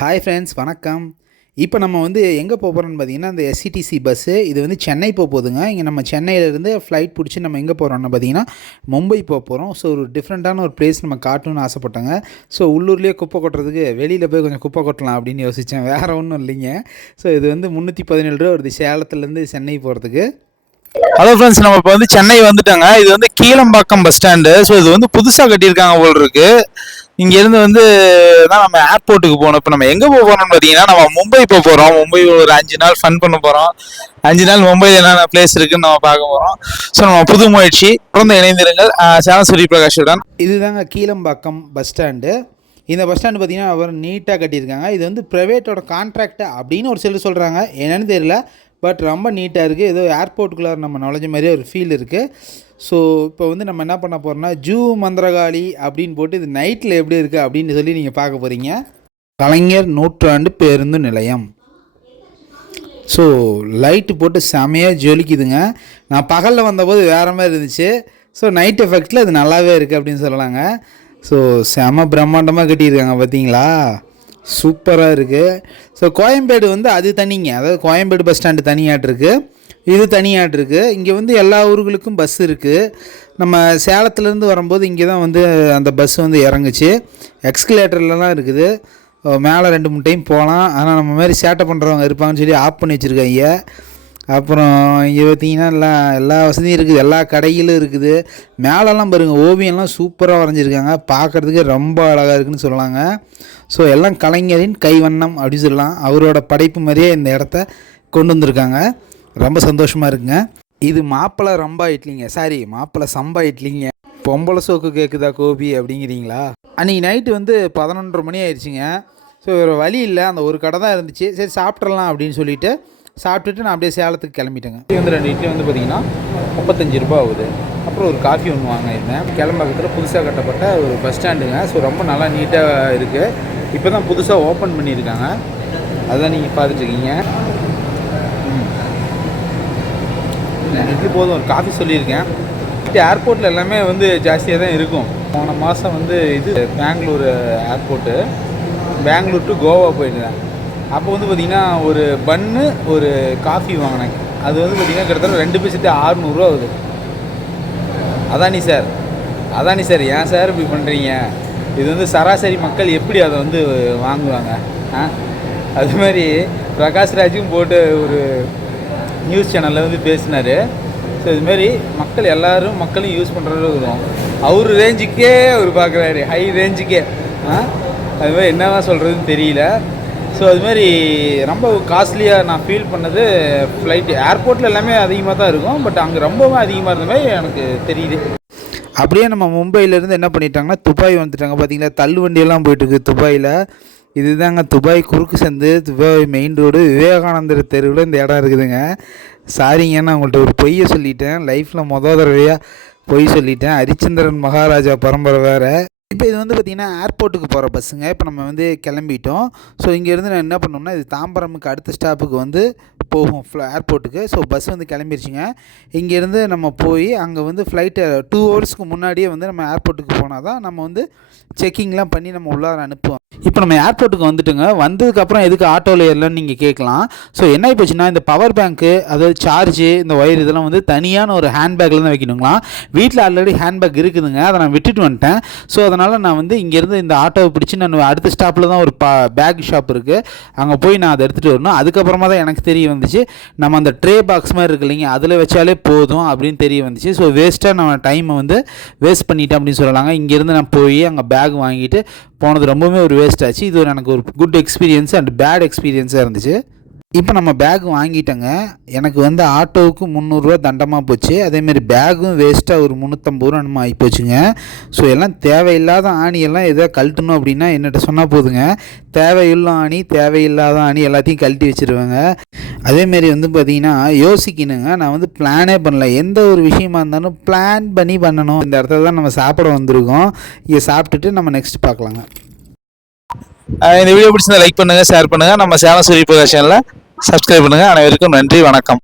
Hi friends வணக்கம். இப்போ நம்ம வந்து எங்கே போக போகிறோம்னு பார்த்தீங்கன்னா இந்த எஸ்சிடிசி பஸ்ஸு இது வந்து சென்னை போக போகுதுங்க. இங்கே நம்ம சென்னையிலேருந்து ஃப்ளைட் பிடிச்சி நம்ம எங்கே போகிறோம்னு பார்த்தீங்கன்னா மும்பை போக போகிறோம் ஸோ ஒரு டிஃப்ரெண்ட்டான ஒரு பிளேஸ் நம்ம காட்டணும்னு ஆசைப்பட்டாங்க. ஸோ உள்ளூர்லேயே குப்பை கொட்டுறதுக்கு வெளியில் போய் கொஞ்சம் குப்பை கொட்டலாம் அப்படின்னு யோசித்தேன் வேறு ஒன்றும் இல்லைங்க. ஸோ இது வந்து முந்நூற்றி பதினேழு ரூபா வருது சேலத்துலேருந்து சென்னை போகிறதுக்கு ஹலோ ஃப்ரெண்ட்ஸ் நம்ம இப்போ வந்து சென்னை வந்துட்டாங்க. இது வந்து கீழம்பாக்கம் பஸ் ஸ்டாண்டு ஸோ இது வந்து புதுசாக கட்டியிருக்காங்க போல் இருக்குது இங்கேருந்து வந்து தான் நம்ம ஏர்போர்ட்டுக்கு போகணும். இப்போ நம்ம எங்கே போக போகிறோம்னு பார்த்தீங்கன்னா நம்ம மும்பை போக போகிறோம் மும்பை ஒரு அஞ்சு நாள் ஃபன் பண்ண போகிறோம் அஞ்சு நாள் மும்பையில் என்னென்ன பிளேஸ் இருக்குன்னு நம்ம பார்க்க போகிறோம் ஸோ நம்ம புது முயற்சி தொடர்ந்து இணைந்திருங்கள். சேலம் சூரிய பிரகாஷுடன் இதுதாங்க கீழம்பாக்கம் பஸ் ஸ்டாண்டு இந்த பஸ் ஸ்டாண்டு பார்த்தீங்கன்னா அவர் நீட்டாக கட்டியிருக்காங்க. இது வந்து ப்ரைவேட்டோட கான்ட்ராக்ட் அப்படின்னு ஒரு சிலர் சொல்கிறாங்க என்னென்னு தெரியல. பட் ரொம்ப நீட்டாக இருக்குது ஏதோ ஏர்போர்ட்டுக்குள்ளே நம்ம நுழைஞ்ச மாதிரியே ஒரு ஃபீல் இருக்குது ஸோ இப்போ வந்து நம்ம என்ன பண்ண போகிறோம்னா ஜூ மந்திரகாளி அப்படின்னு போட்டு இது நைட்டில் எப்படி இருக்குது அப்படின்னு சொல்லி நீங்கள் பார்க்க போகிறீங்க கலைஞர் நூற்றாண்டு பேருந்து நிலையம். ஸோ லைட்டு போட்டு செமையாக ஜொலிக்குதுங்க. நான் பகலில் வந்தபோது வேறு மாதிரி இருந்துச்சு. ஸோ நைட் எஃபெக்டில் அது நல்லாவே இருக்குது அப்படின்னு சொல்லலாங்க. ஸோ செம பிரம்மாண்டமாக கட்டியிருக்காங்க பார்த்தீங்களா? சூப்பராக இருக்குது ஸோ கோயம்பேடு வந்து அது தனிங்க. அதாவது கோயம்பேடு பஸ் ஸ்டாண்டு தனியாட்டிருக்கு இது தனியாட்டிருக்கு இங்கே வந்து எல்லா ஊர்களுக்கும் பஸ் இருக்குது நம்ம சேலத்துலேருந்து வரும்போது இங்கே தான் வந்து அந்த பஸ் வந்து இறங்குச்சு. எக்ஸ்கலேட்டர்லலாம் இருக்குது. மேலே ரெண்டு மூணு டைம் போகலாம் ஆனால் நம்ம மாதிரி சேட்டை பண்ணுறவங்க இருப்பாங்கன்னு சொல்லி ஆஃப் பண்ணி வச்சுருக்காங்க. அப்புறம் இங்கே பார்த்தீங்கன்னா எல்லா எல்லா வசதியும் இருக்குது. எல்லா கடைகளும் இருக்குது. மேலெல்லாம் பாருங்கள் ஓவியம்லாம் சூப்பராக வரைஞ்சிருக்காங்க. பார்க்குறதுக்கு ரொம்ப அழகாக இருக்குன்னு சொல்லலாங்க. ஸோ எல்லாம் கலைஞரின் கைவண்ணம் அப்படின்னு சொல்லலாம். அவரோட படைப்பு மாதிரியே இந்த இடத்த கொண்டு வந்திருக்காங்க. ரொம்ப சந்தோஷமாக இருக்குங்க. இது மாப்பிள்ளை ரொம்ப இட்லிங்க. சாரி மாப்பிள்ளை சம்பா இட்லிங்க. பொம்பளை சோக்கு கேட்குதா கோபி அப்படிங்கிறீங்களா? அன்றைக்கி நைட்டு வந்து பதினொன்றரை மணி ஆயிடுச்சுங்க. ஸோ வேறு வழி இல்லை. அந்த ஒரு கடை தான் இருந்துச்சு. சரி சாப்பிட்றலாம் அப்படின்னு சொல்லிட்டு சாப்பிட்டுட்டு நான் அப்படியே சேலத்துக்கு கிளம்பிட்டேங்க. இட்லி வந்து ரெண்டு இட்லி வந்து பார்த்தீங்கன்னா முப்பத்தஞ்சு ரூபா ஆகுது. அப்புறம் ஒரு காஃபி ஒன்று வாங்கியிருந்தேன். கிளம்பக்கத்தில் புதுசாக கட்டப்பட்ட ஒரு பஸ் ஸ்டாண்டுங்க ஸோ ரொம்ப நல்லா நீட்டாக இருக்குது இப்போ தான் புதுசாக ஓப்பன் பண்ணியிருக்காங்க. அதான் நீங்கள் பார்த்துட்ருக்கீங்க. இட்லி போதும். ஒரு காஃபி சொல்லியிருக்கேன். ஏர்போர்ட்டில் எல்லாமே வந்து ஜாஸ்தியாக தான் இருக்கும். போன மாதம் வந்து இது பெங்களூர் ஏர்போர்ட்டு பெங்களூர் டு கோவா போயிருந்தேன். அப்போ வந்து பார்த்திங்கன்னா ஒரு பன்னு ஒரு காஃபி வாங்கினேன். அது வந்து பார்த்திங்கன்னா கிட்டத்தட்ட ரெண்டு பீஸுக்கு ஆறுநூறுவா ஆகுது அதானி சார்? அதானி சார் ஏன் சார் இப்படி பண்ணுறீங்க இது வந்து சராசரி மக்கள் எப்படி அதை வந்து வாங்குவாங்க? ஆ? அது மாதிரி பிரகாஷ் ராஜும் போட்டு ஒரு நியூஸ் சேனலில் வந்து பேசினார். ஸோ இதுமாரி மக்கள் எல்லோரும் மக்களும் யூஸ் பண்ணுறது இருக்கும். அவர் ரேஞ்சுக்கே அவர் பார்க்குறாரு ஹை ரேஞ்சுக்கே ஆ? அது மாதிரி என்னதான் சொல்கிறதுன்னு தெரியல. ஸோ அதுமாரி ரொம்ப காஸ்ட்லியாக நான் ஃபீல் பண்ணது ஃப்ளைட்டு ஏர்போர்ட்டில் எல்லாமே அதிகமாக தான் இருக்கும். பட் அங்கே ரொம்பவும் அதிகமாக இருந்த மாதிரி எனக்கு தெரியுது. அப்படியே நம்ம மும்பையிலேருந்து என்ன பண்ணிட்டாங்கன்னா துபாய் வந்துட்டாங்க. பார்த்தீங்களா தள்ளு வண்டியெல்லாம் போயிட்டுருக்கு துபாயில். இதுதாங்க துபாய் குறுக்கு சந்து துபாய் மெயின் ரோடு விவேகானந்தர் தெருவில் இந்த இடம் இருக்குதுங்க. சாரிங்க நான் உங்கள்கிட்ட ஒரு பொய்யை சொல்லிட்டேன். லைஃப்பில் மொதல் தடவையாக பொய் சொல்லிட்டேன். ஹரிச்சந்திரன் மகாராஜா பரம்பரை வேறு. இப்போ இது வந்து பார்த்திங்கன்னா ஏர்போர்ட்டுக்கு போகிற பஸ்ஸுங்க இப்போ நம்ம வந்து கிளம்பிட்டோம். ஸோ இங்கேருந்து நான் என்ன பண்ணோம்னா இது தாம்பரமுக்கு அடுத்த ஸ்டாப்புக்கு வந்து போகும் ஃப்ள ஏர்போர்ட்டுக்கு ஸோ பஸ் வந்து கிளம்பிருச்சுங்க. இங்கேருந்து நம்ம போய் அங்கே வந்து ஃப்ளைட்டை டூ ஹவர்ஸ்க்கு முன்னாடியே வந்து நம்ம ஏர்போர்ட்டுக்கு போனால் தான் நம்ம வந்து செக்கிங்லாம் பண்ணி நம்ம உள்ளார அனுப்புவோம். இப்போ நம்ம ஏர்போர்ட்டுக்கு வந்துட்டுங்க. வந்ததுக்கப்புறம் எதுக்கு ஆட்டோவில் ஏறலன்னு நீங்கள் கேட்கலாம். ஸோ என்ன போச்சுன்னா இந்த பவர் பேங்க்கு அதாவது சார்ஜு இந்த ஒயர் இதெல்லாம் வந்து தனியான ஒரு ஹேண்ட்பேக்கில் தான் வைக்கணுங்களா? வீட்டில் ஆல்ரெடி ஹேண்ட்பேக் இருக்குதுங்க. அதை நான் விட்டுட்டு வந்துட்டேன். ஸோ அதனால் நான் வந்து இங்கேருந்து இந்த ஆட்டோவை பிடிச்சி நான் அடுத்த ஸ்டாப்பில் தான் ஒரு பா பேக் ஷாப் இருக்குது அங்கே போய் நான் அதை எடுத்துகிட்டு வரணும். அதுக்கப்புறமா தான் எனக்கு தெரிய வந்துச்சு. நம்ம அந்த ட்ரே பாக்ஸ் மாதிரி இருக்கு இல்லைங்க அதில் வச்சாலே போதும் அப்படின்னு தெரிய வந்துச்சு. ஸோ வேஸ்ட்டாக நம்ம டைமை வந்து வேஸ்ட் பண்ணிட்டேன் அப்படின்னு சொல்லலாங்க. இங்கேருந்து நான் போய் அங்கே பேக் வாங்கிட்டு போனது ரொம்பவுமே ஒரு வேஸ்ட் ஆச்சு. இது எனக்கு ஒரு குட் எக்ஸ்பீரியன்ஸ் அண்ட் பேட் எக்ஸ்பீரியன்ஸாக இருந்துச்சு. இப்போ நம்ம பேக் வாங்கிட்டோங்க. எனக்கு வந்து ஆட்டோவுக்கு முந்நூறுரூவா தண்டமாக போச்சு. அதேமாரி பேகும் வேஸ்ட்டாக ஒரு முந்நூற்றம்பது ரூபா நம்ம ஆகி போச்சுங்க. ஸோ எல்லாம் தேவையில்லாத ஆணியெல்லாம் எதாவது கழட்டணும் அப்படின்னா என்னட்ட சொன்னால் போதுங்க. தேவையுள்ள ஆணி தேவையில்லாத ஆணி எல்லாத்தையும் கழட்டி வச்சுருவேங்க. அதேமாரி வந்து பார்த்திங்கன்னா யோசிக்கணுங்க. நான் வந்து பிளானே பண்ணல. எந்த ஒரு விஷயமா இருந்தாலும் பிளான் பண்ணி பண்ணணும். இந்த இடத்துல தான் நம்ம சாப்பிட வந்திருக்கோம். இங்கே சாப்பிட்டுட்டு நம்ம நெக்ஸ்ட் பார்க்கலாங்க. இந்த வீடியோ பிடிச்சிருந்தா லைக் பண்ணுங்கள் ஷேர் பண்ணுங்கள் நம்ம சேலம் சூரிய பிரகாஷனில் சப்ஸ்கிரைப் பண்ணுங்கள் அனைவருக்கும் நன்றி. வணக்கம்.